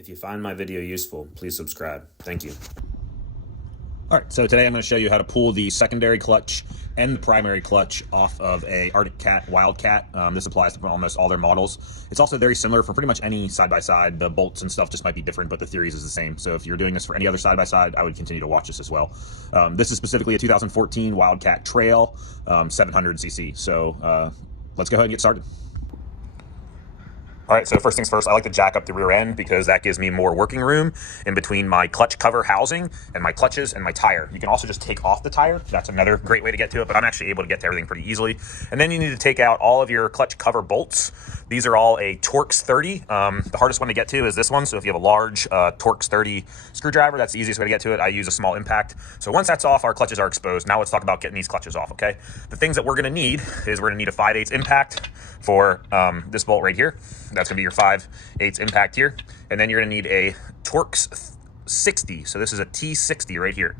If you find my video useful, please subscribe. Thank you. All right, so today I'm going to show you how to pull the secondary clutch and the primary clutch off of a Arctic Cat Wildcat. This applies to almost all their models. It's also very similar for pretty much any side-by-side. The bolts and stuff just might be different, but the theories is the same. So if you're doing this for any other side-by-side, I would continue to watch this as well. This is specifically a 2014 Wildcat Trail 700cc. So let's go ahead and get started. All right, so first things first, I like to jack up the rear end because that gives me more working room in between my clutch cover housing and my clutches and my tire. You can also just take off the tire. That's another great way to get to it, but I'm actually able to get to everything pretty easily. And then you need to take out all of your clutch cover bolts. These are all a Torx 30. The hardest one to get to is this one. So if you have a large Torx 30 screwdriver, that's the easiest way to get to it. I use a small impact. So once that's off, our clutches are exposed. Now let's talk about getting these clutches off, okay? The things that we're gonna need is we're gonna need a 5/8 impact for this bolt right here. That's gonna be your 5/8 impact here. And then you're gonna need a Torx 60. So this is a T60 right here.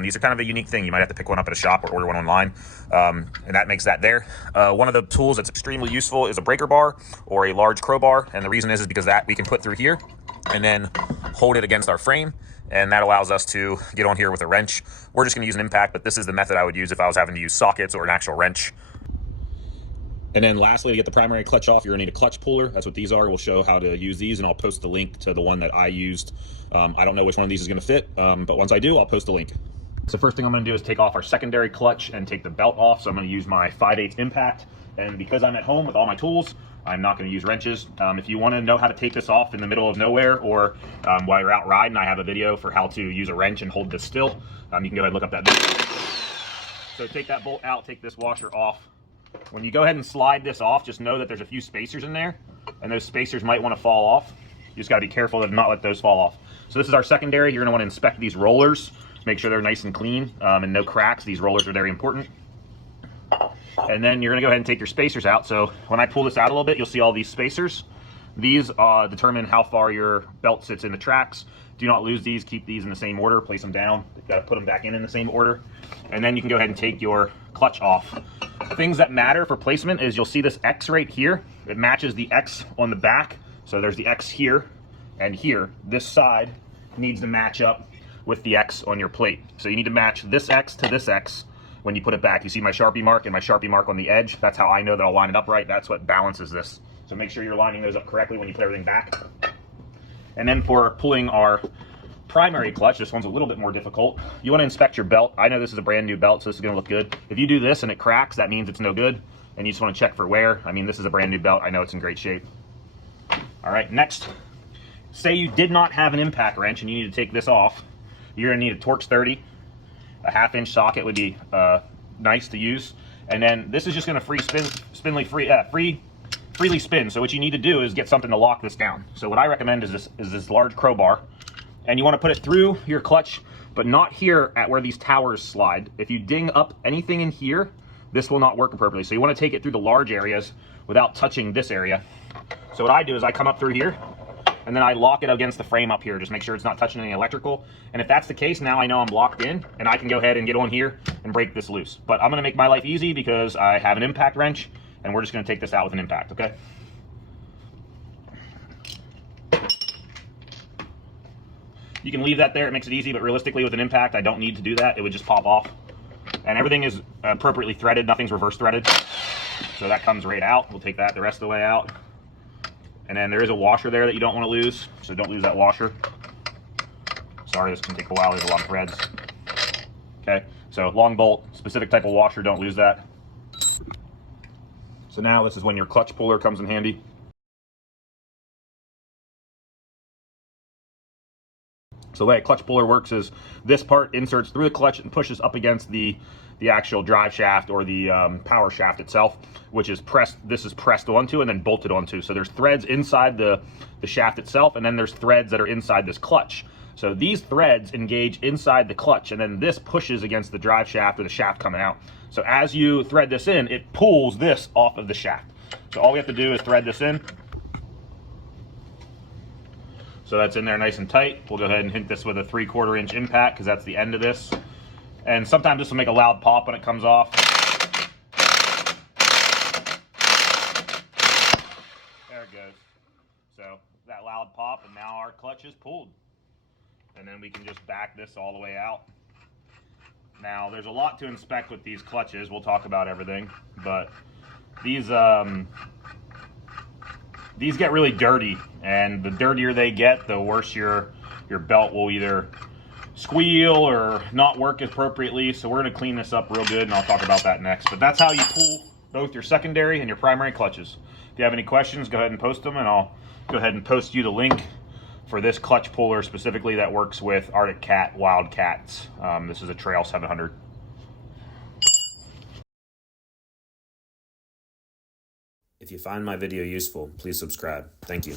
These are kind of a unique thing. You might have to pick one up at a shop or order one online. And that makes that there. One of the tools that's extremely useful is a breaker bar or a large crowbar. And the reason is because that we can put through here and then hold it against our frame. And that allows us to get on here with a wrench. We're just gonna use an impact, but this is the method I would use if I was having to use sockets or an actual wrench. And then lastly, to get the primary clutch off, you're gonna need a clutch puller. That's what these are. We'll show how to use these, and I'll post the link to the one that I used. I don't know which one of these is gonna fit, but once I do, I'll post the link. So first thing I'm gonna do is take off our secondary clutch and take the belt off. So I'm gonna use my 5/8 impact. And because I'm at home with all my tools, I'm not gonna use wrenches. If you wanna know how to take this off in the middle of nowhere or while you're out riding, I have a video for how to use a wrench and hold this still. You can go ahead and look up that video. So take that bolt out, take this washer off. When you go ahead and slide this off, just know that there's a few spacers in there, and those spacers might want to fall off. You just got to be careful to not let those fall off. So this is our secondary. You're going to want to inspect these rollers, make sure they're nice and clean and no cracks. These rollers are very important. And then you're going to go ahead and take your spacers out. So when I pull this out a little bit, you'll see all these spacers. These determine how far your belt sits in the tracks. Do not lose these. Keep these in the same order. Place them down. You've got to put them back in the same order. And then you can go ahead and take your clutch off. Things that matter for placement is you'll see this X right here. It matches the X on the back. So there's the X here and here. This side needs to match up with the X on your plate. So you need to match this X to this X when you put it back. You see my Sharpie mark and my Sharpie mark on the edge. That's how I know that I'll line it up right. That's what balances this. So make sure you're lining those up correctly when you put everything back. And then for pulling our primary clutch, this one's a little bit more difficult. You want to inspect your belt. I know this is a brand new belt, so this is going to look good. If you do this and it cracks, that means it's no good. And you just want to check for wear. I mean, this is a brand new belt. I know it's in great shape. All right, next. Say you did not have an impact wrench and you need to take this off. You're going to need a Torx 30. A 1/2-inch socket would be nice to use. And then this is just going to freely spin. So what you need to do is get something to lock this down. So what I recommend is this large crowbar. And you want to put it through your clutch, but not here at where these towers slide. If you ding up anything in here, this will not work appropriately. So you want to take it through the large areas without touching this area. So what I do is I come up through here, and then I lock it against the frame up here. Just make sure it's not touching any electrical. And if that's the case, now I know I'm locked in, and I can go ahead and get on here and break this loose. But I'm going to make my life easy because I have an impact wrench, and we're just going to take this out with an impact, okay? You can leave that there, it makes it easy, but realistically with an impact, I don't need to do that. It would just pop off. And everything is appropriately threaded, nothing's reverse threaded. So that comes right out. We'll take that the rest of the way out. And then there is a washer there that you don't want to lose, so don't lose that washer. Sorry, this can take a while, there's a lot of threads. Okay, so long bolt, specific type of washer, don't lose that. So now this is when your clutch puller comes in handy. So the way a clutch puller works is this part inserts through the clutch and pushes up against the actual drive shaft or the power shaft itself, which is pressed. This is pressed onto and then bolted onto. So there's threads inside the shaft itself, and then there's threads that are inside this clutch. So these threads engage inside the clutch, and then this pushes against the drive shaft or the shaft coming out. So as you thread this in, it pulls this off of the shaft. So all we have to do is thread this in. So that's in there nice and tight. We'll go ahead and hit this with a 3/4 inch impact because that's the end of this. And sometimes this will make a loud pop when it comes off. There it goes. So that loud pop, and now our clutch is pulled. And then we can just back this all the way out. Now, there's a lot to inspect with these clutches. We'll talk about everything, but these get really dirty, and the dirtier they get, the worse your belt will either squeal or not work appropriately. So we're going to clean this up real good, and I'll talk about that next. But that's how you pull both your secondary and your primary clutches. If you have any questions, go ahead and post them, and I'll go ahead and post you the link for this clutch puller specifically that works with Arctic Cat Wildcats. This is a Trail 700. If you find my video useful, please subscribe. Thank you.